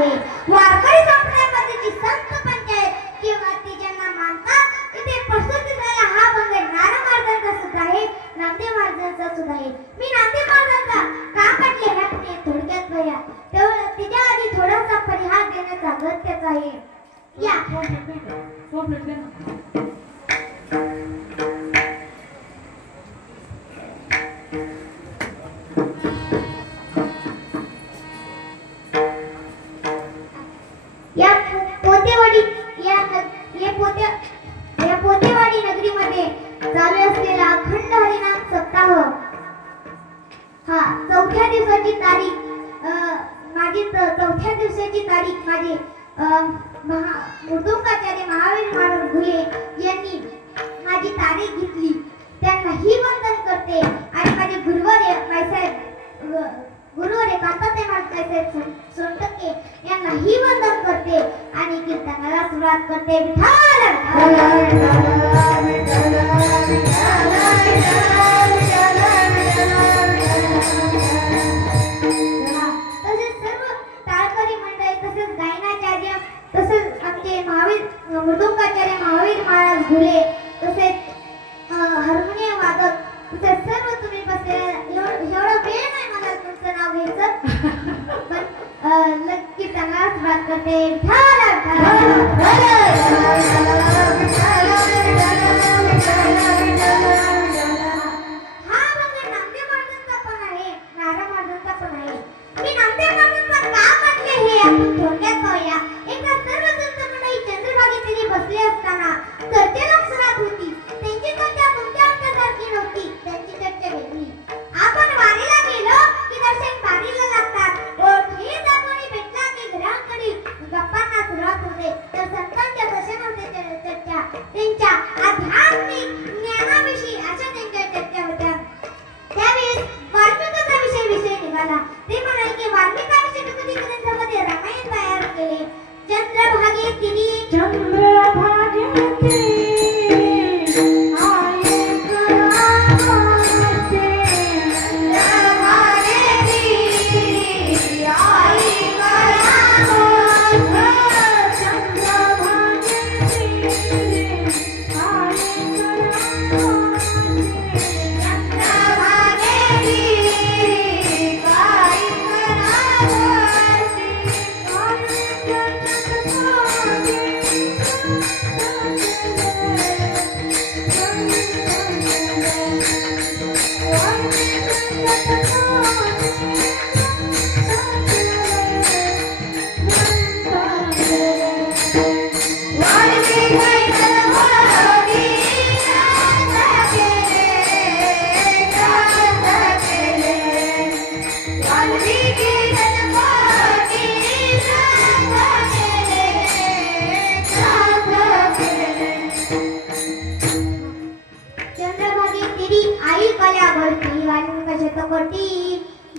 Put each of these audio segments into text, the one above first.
आहे. वारकरी संप्रदायाची संत पंचायत किंवा ती ज्यांना मानतात इथे प्रस्तुत झालेला हा भंग नारायण महाराजांचा सुद्धा आहे, नामदेव महाराजांचा सुद्धा आहे. मी नामदेव महाराजांचा का म्हटले ह्या थोडक्यात बघा, तिच्या आधी थोडासा परिहार देण्याचा गरजेचा आहे. या पोतेवाडी नगरीमध्ये चालू असलेला अखंड हरिनाम सप्ताह हा चौथ्या दिवसाची तारीख माझे मृदुंगाचार्य महावीर महाराज घुले यांनी माझी तारीख घेतली. त्यांना ही वंदन करते आणि माझे गुरुवर्य कांताताई मालकासाहेब सोनटक्के यांना ही वंदन करते आणि कीर्तनाला सुरुवात करते. तसेच सर्व टाळकरी मंडळी, तसेच गायनाचार्य, तसेच आमचे मृदुंगाचार्य महावीर महाराज घुले, तसेच हार्मोनियम वादक, तसेच सर्व तुम्ही बसलेला एवढा वेळ नाही मला तुमचं नाव घ्यायचं पण कीर्तनाला सुरुवात करते.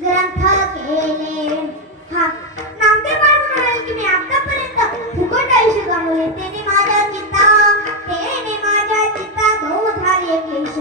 ग्रंथ केले. हा नामदेव महाराज म्हणाले की मी आतापर्यंत फुकट आयुष्य गमावले, त्याने माझ्या चित्ता भाऊ झाले क्लेश.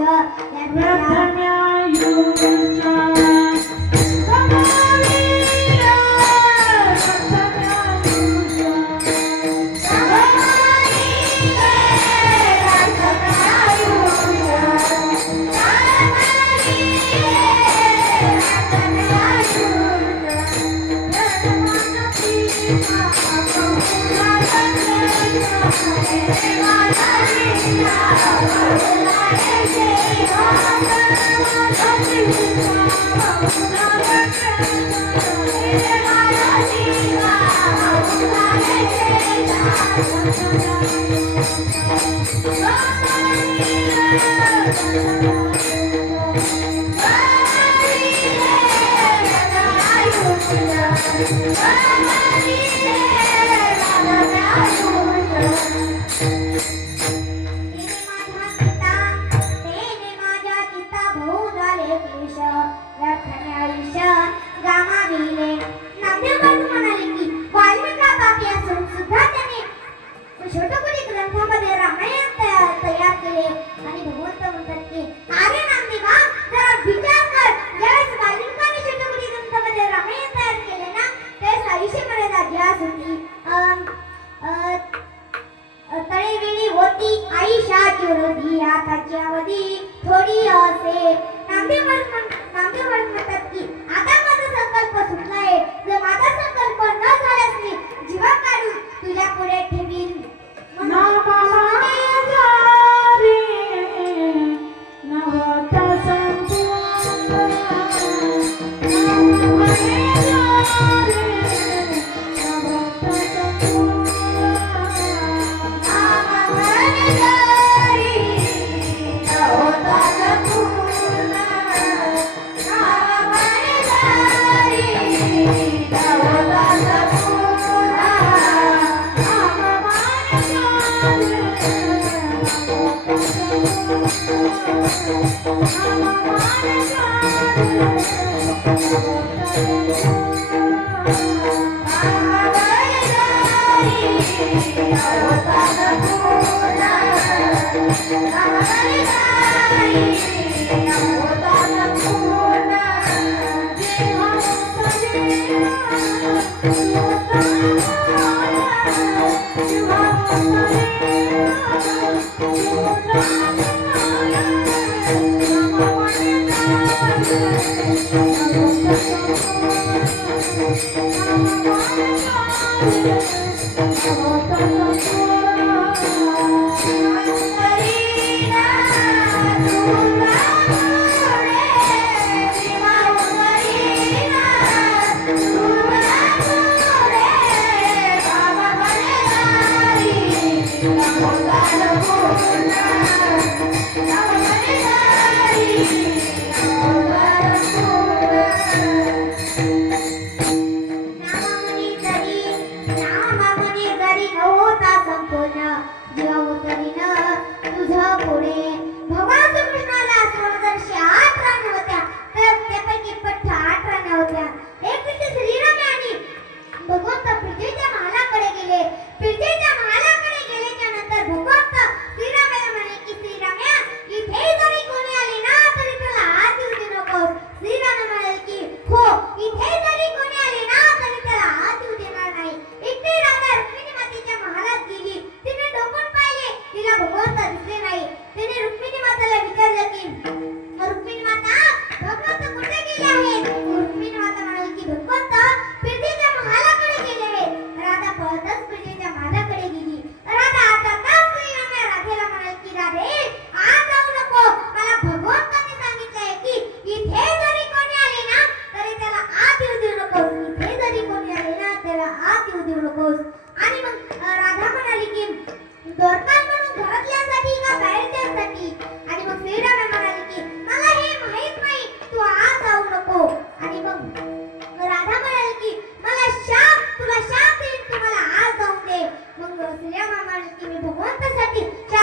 सुटी तळेवेळी होती आईशाची वृद्धी आताची अवधी थोडी असे नामदेव महाराज म्हणतात की आता माझा संकल्प सुटलाय जर माझा संकल्प न झाल्यास मी जीवा काढून तुझ्या पुढे ठेवीन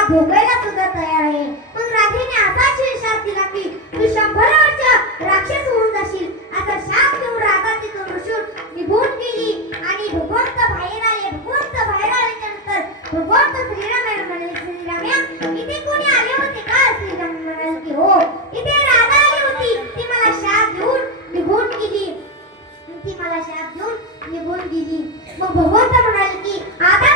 भोगायला सुद्धा तयार आहे. मग राधेने असा शाप दिला की तू 100 वर्ष राक्षस होऊन जाशील असा शाप देऊन राधा तिथून रुसून निघून गेली. आणि भगवंत बाहेर आले. भगवंत बाहेर आल्याच्या नंतर भगवंत श्रीरामाला म्हणाले, श्रीराम्या इथे कोणी आले होते का? श्रीराम म्हणाले की हो, इथे राधा आली होती. ती मला शाप देऊन निघून गेली. ती मला शाप देऊन निघून गेली. मग भगवंत म्हणाले की आता